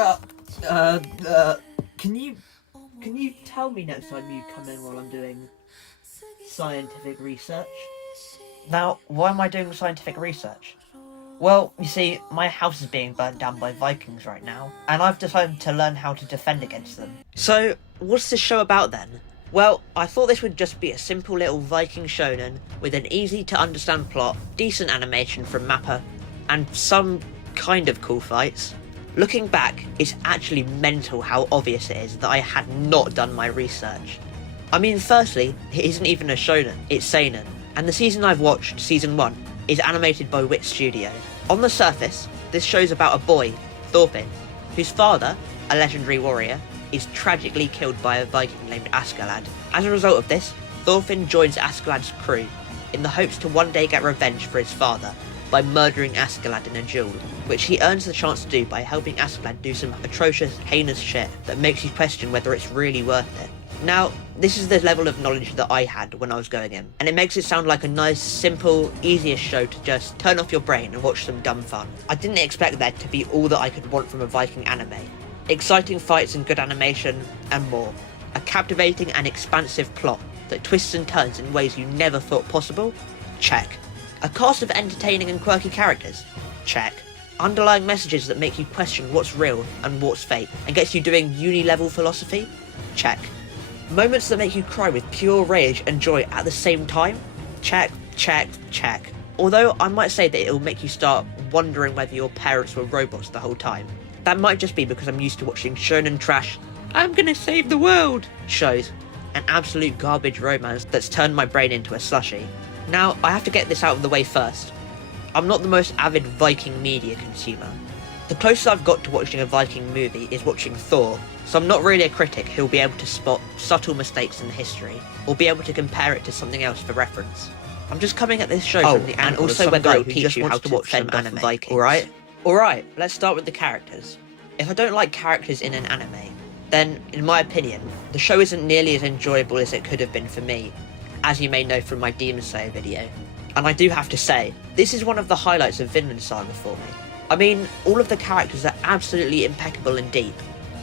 Uh, uh, uh, can you, can you tell me next time you come in while I'm doing scientific research? Now, why am I doing scientific research? Well, you see, my house is being burnt down by Vikings right now, and I've decided to learn how to defend against them. So, what's this show about then? Well, I thought this would just be a simple little Viking shonen with an easy to understand plot, decent animation from Mappa, and some kind of cool fights. Looking back, it's actually mental how obvious it is that I had not done my research. I mean, firstly, it isn't even a shonen, it's seinen, and the season I've watched, season 1, is animated by Wit Studio. On the surface, this show's about a boy, Thorfinn, whose father, a legendary warrior, is tragically killed by a Viking named Askeladd. As a result of this, Thorfinn joins Askeladd's crew in the hopes to one day get revenge for his father by murdering Askeladd in a duel, which he earns the chance to do by helping Askeladd do some atrocious, heinous shit that makes you question whether it's really worth it. Now, this is the level of knowledge that I had when I was going in, and it makes it sound like a nice, simple, easiest show to just turn off your brain and watch some dumb fun. I didn't expect there to be all that I could want from a Viking anime. Exciting fights and good animation, and more. A captivating and expansive plot that twists and turns in ways you never thought possible? Check. A cast of entertaining and quirky characters? Check. Underlying messages that make you question what's real and what's fake, and gets you doing uni-level philosophy? Check. Moments that make you cry with pure rage and joy at the same time? Check, check, check. Although I might say that it'll make you start wondering whether your parents were robots the whole time. That might just be because I'm used to watching shonen trash, I'm gonna save the world shows, an absolute garbage romance that's turned my brain into a slushie. Now, I have to get this out of the way first. I'm not the most avid Viking media consumer. The closest I've got to watching a Viking movie is watching Thor, so I'm not really a critic who'll be able to spot subtle mistakes in the history, or be able to compare it to something else for reference. I'm just coming at this show from the angle of some guy who teach you how to watch some anime, alright? Alright, let's start with the characters. If I don't like characters in an anime, then, in my opinion, the show isn't nearly as enjoyable as it could have been for me, as you may know from my Demon Slayer video. And I do have to say, this is one of the highlights of Vinland Saga for me. I mean, all of the characters are absolutely impeccable and deep,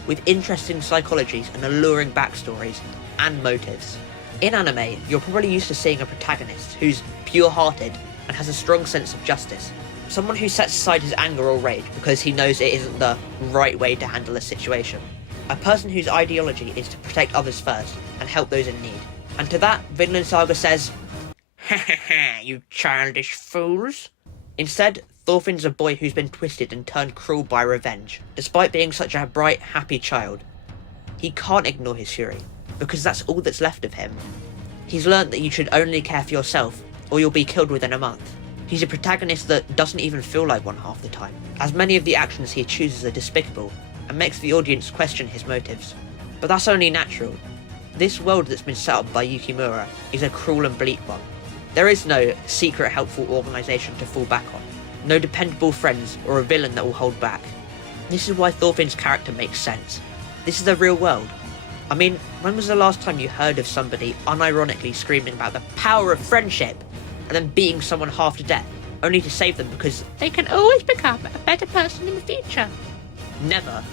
with interesting psychologies and alluring backstories, and motives. In anime, you're probably used to seeing a protagonist who's pure-hearted and has a strong sense of justice. Someone who sets aside his anger or rage because he knows it isn't the right way to handle a situation. A person whose ideology is to protect others first and help those in need. And to that, Vinland Saga says, "Ha ha ha, you childish fools." Instead, Thorfinn's a boy who's been twisted and turned cruel by revenge. Despite being such a bright, happy child, he can't ignore his fury, because that's all that's left of him. He's learnt that you should only care for yourself, or you'll be killed within a month. He's a protagonist that doesn't even feel like one half the time, as many of the actions he chooses are despicable, and makes the audience question his motives. But that's only natural. This world that's been set up by Yukimura is a cruel and bleak one. There is no secret helpful organisation to fall back on, no dependable friends or a villain that will hold back. This is why Thorfinn's character makes sense. This is the real world. I mean, when was the last time you heard of somebody unironically screaming about the power of friendship and then beating someone half to death, only to save them because they can always become a better person in the future? Never.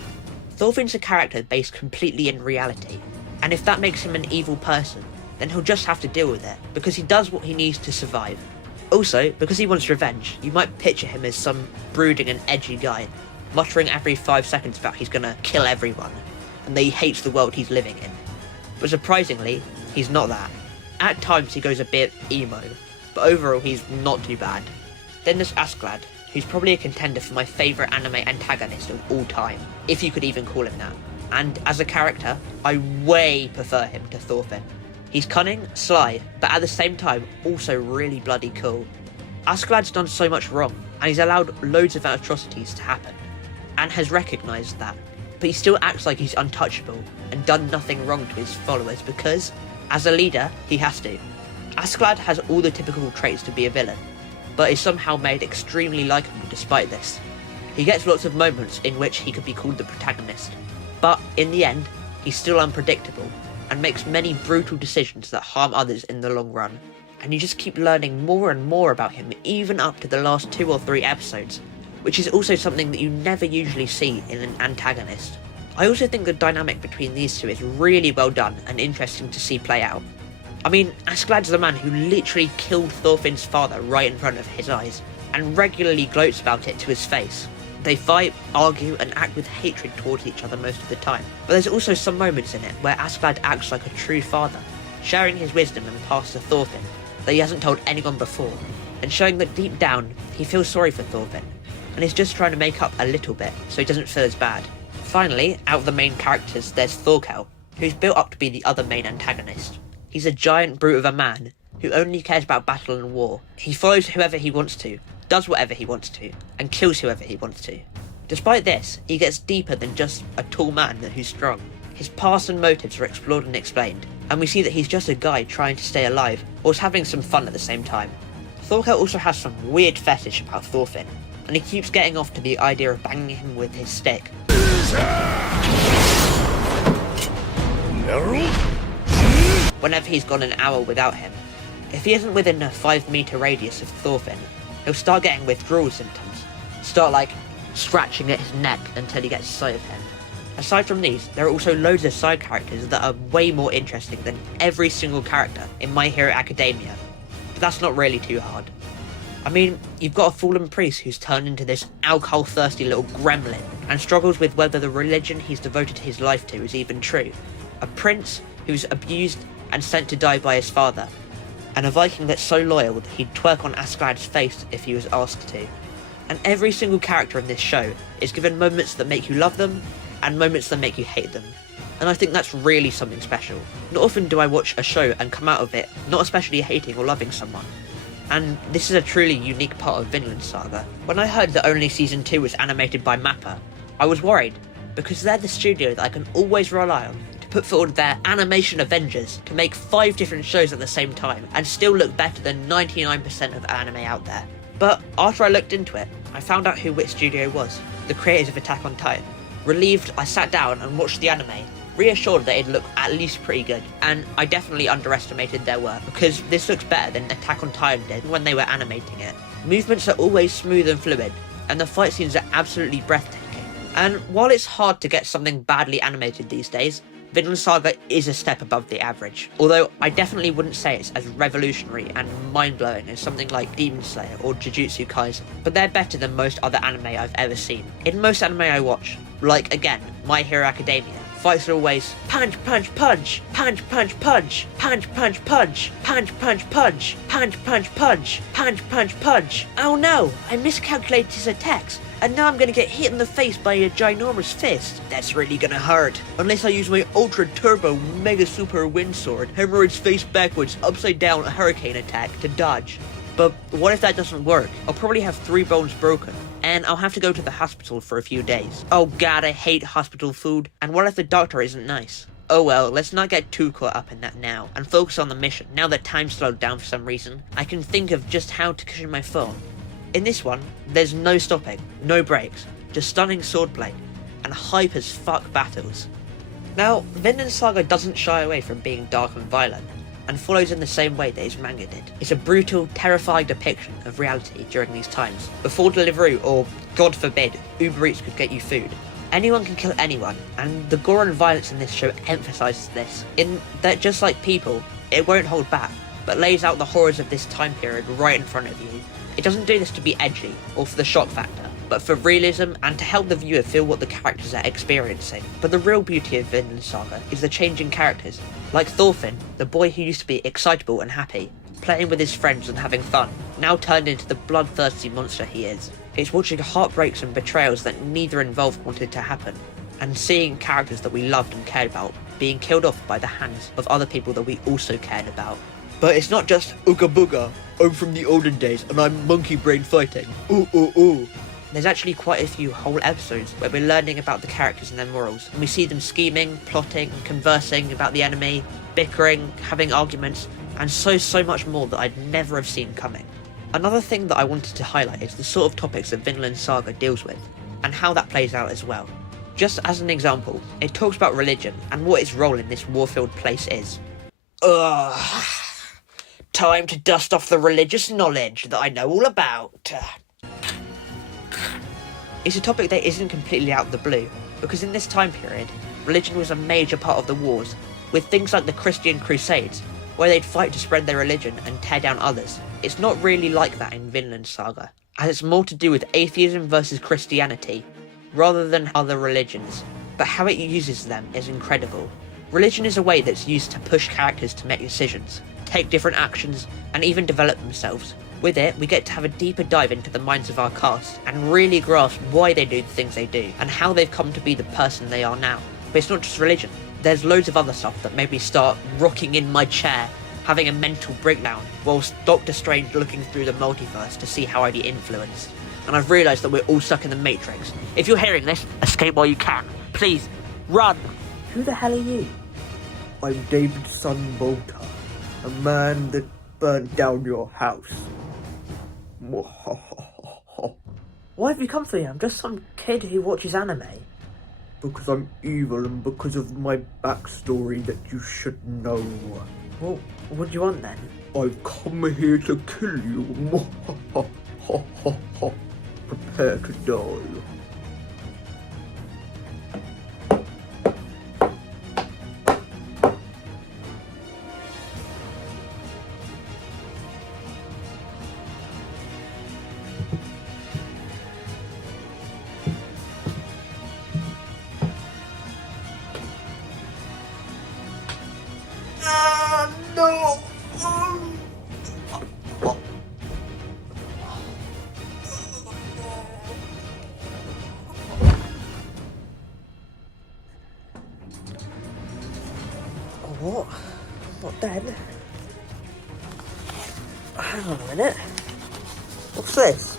Thorfinn's a character based completely in reality, and if that makes him an evil person, then he'll just have to deal with it, because he does what he needs to survive. Also, because he wants revenge, you might picture him as some brooding and edgy guy, muttering every 5 seconds about he's gonna kill everyone, and that he hates the world he's living in. But surprisingly, he's not that. At times he goes a bit emo, but overall he's not too bad. Then there's Askeladd, who's probably a contender for my favourite anime antagonist of all time, if you could even call him that. And as a character, I way prefer him to Thorfinn. He's cunning, sly, but at the same time also really bloody cool. Askeladd's done so much wrong, and he's allowed loads of atrocities to happen, and has recognised that, but he still acts like he's untouchable and done nothing wrong to his followers because, as a leader, he has to. Askeladd has all the typical traits to be a villain, but is somehow made extremely likeable despite this. He gets lots of moments in which he could be called the protagonist, but in the end, he's still unpredictable, and makes many brutal decisions that harm others in the long run. And you just keep learning more and more about him, even up to the last 2 or 3 episodes, which is also something that you never usually see in an antagonist. I also think the dynamic between these two is really well done and interesting to see play out. I mean, Askeladd's the man who literally killed Thorfinn's father right in front of his eyes, and regularly gloats about it to his face. They fight, argue, and act with hatred towards each other most of the time. But there's also some moments in it where Askeladd acts like a true father, sharing his wisdom and past to Thorfinn that he hasn't told anyone before, and showing that deep down he feels sorry for Thorfinn, and is just trying to make up a little bit so he doesn't feel as bad. Finally, out of the main characters, there's Thorkel, who's built up to be the other main antagonist. He's a giant brute of a man who only cares about battle and war. He follows whoever he wants to, does whatever he wants to, and kills whoever he wants to. Despite this, he gets deeper than just a tall man who's strong. His past and motives are explored and explained, and we see that he's just a guy trying to stay alive, whilst having some fun at the same time. Thorkel also has some weird fetish about Thorfinn, and he keeps getting off to the idea of banging him with his stick. Whenever he's gone an hour without him. If he isn't within a 5-meter radius of Thorfinn, he'll start getting withdrawal symptoms, start like scratching at his neck until he gets sight of him. Aside from these, there are also loads of side characters that are way more interesting than every single character in My Hero Academia, but that's not really too hard. I mean, you've got a fallen priest who's turned into this alcohol-thirsty little gremlin and struggles with whether the religion he's devoted his life to is even true, a prince who's abused and sent to die by his father, and a Viking that's so loyal that he'd twerk on Askeladd's face if he was asked to. And every single character in this show is given moments that make you love them, and moments that make you hate them. And I think that's really something special. Not often do I watch a show and come out of it not especially hating or loving someone. And this is a truly unique part of Vinland Saga. When I heard that only Season 2 was animated by Mappa, I was worried, because they're the studio that I can always rely on to put forward their animation Avengers to make 5 different shows at the same time and still look better than 99% of anime out there. But after I looked into it, I found out who which studio was, the creators of Attack on Titan. Relieved, I sat down and watched the anime, reassured that it'd look at least pretty good, and I definitely underestimated their work, because this looks better than Attack on Titan did when they were animating it. Movements are always smooth and fluid, and the fight scenes are absolutely breathtaking. And while it's hard to get something badly animated these days, Vinland Saga is a step above the average, although I definitely wouldn't say it's as revolutionary and mind-blowing as something like Demon Slayer or Jujutsu Kaisen, but they're better than most other anime I've ever seen. In most anime I watch, like again, My Hero Academia, fights are always punch, punch, punch, punch, punch, punch, punch, punch, punch, punch, punch, punch, punch, punch, punch, punch, punch, punch. Oh no, I miscalculated his attacks, and now I'm gonna get hit in the face by a ginormous fist. That's really gonna hurt. Unless I use my ultra turbo mega super wind sword, hemorrhoids face backwards, upside down a hurricane attack to dodge. But what if that doesn't work? I'll probably have 3 bones broken, and I'll have to go to the hospital for a few days. Oh god, I hate hospital food. And what if the doctor isn't nice? Oh well, let's not get too caught up in that now, and focus on the mission. Now that time's slowed down for some reason, I can think of just how to cushion my phone. In this one, there's no stopping, no breaks, just stunning swordplay, and hype as fuck battles. Now, Vinland Saga doesn't shy away from being dark and violent, and follows in the same way that his manga did. It's a brutal, terrifying depiction of reality during these times, before Deliveroo or, God forbid, Uber Eats could get you food. Anyone can kill anyone, and the gore and violence in this show emphasises this, in that just like people, it won't hold back, but lays out the horrors of this time period right in front of you. It doesn't do this to be edgy, or for the shock factor, but for realism and to help the viewer feel what the characters are experiencing. But the real beauty of Vinland Saga is the changing characters, like Thorfinn, the boy who used to be excitable and happy, playing with his friends and having fun, now turned into the bloodthirsty monster he is. It's watching heartbreaks and betrayals that neither involved wanted to happen, and seeing characters that we loved and cared about being killed off by the hands of other people that we also cared about. But it's not just ooga booga, I'm from the olden days and I'm monkey brain fighting, ooh ooh ooh. There's actually quite a few whole episodes where we're learning about the characters and their morals, and we see them scheming, plotting, conversing about the enemy, bickering, having arguments, and so much more that I'd never have seen coming. Another thing that I wanted to highlight is the sort of topics that Vinland Saga deals with, and how that plays out as well. Just as an example, it talks about religion and what its role in this war-filled place is. Ugh. Time to dust off the religious knowledge that I know all about. It's a topic that isn't completely out of the blue, because in this time period, religion was a major part of the wars, with things like the Christian Crusades, where they'd fight to spread their religion and tear down others. It's not really like that in Vinland Saga, as it's more to do with atheism versus Christianity, rather than other religions, but how it uses them is incredible. Religion is a way that's used to push characters to make decisions, take different actions, and even develop themselves. With it, we get to have a deeper dive into the minds of our cast, and really grasp why they do the things they do, and how they've come to be the person they are now. But it's not just religion. There's loads of other stuff that made me start rocking in my chair, having a mental breakdown, whilst Doctor Strange looking through the multiverse to see how I'd be influenced. And I've realised that we're all stuck in the Matrix. If you're hearing this, escape while you can. Please, run! Who the hell are you? I'm David's son Walter, a man that burnt down your house. Why have you come for me? I'm just some kid who watches anime. Because I'm evil and because of my backstory that you should know. Well, what do you want then? I've come here to kill you. Prepare to die. No! What? Not dead? Hang on a minute. What's this?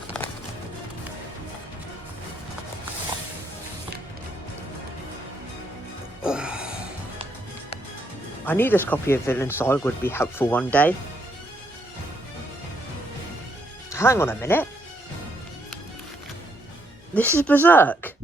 I knew this copy of Vinland Saga would be helpful one day. Hang on a minute. This is Berserk.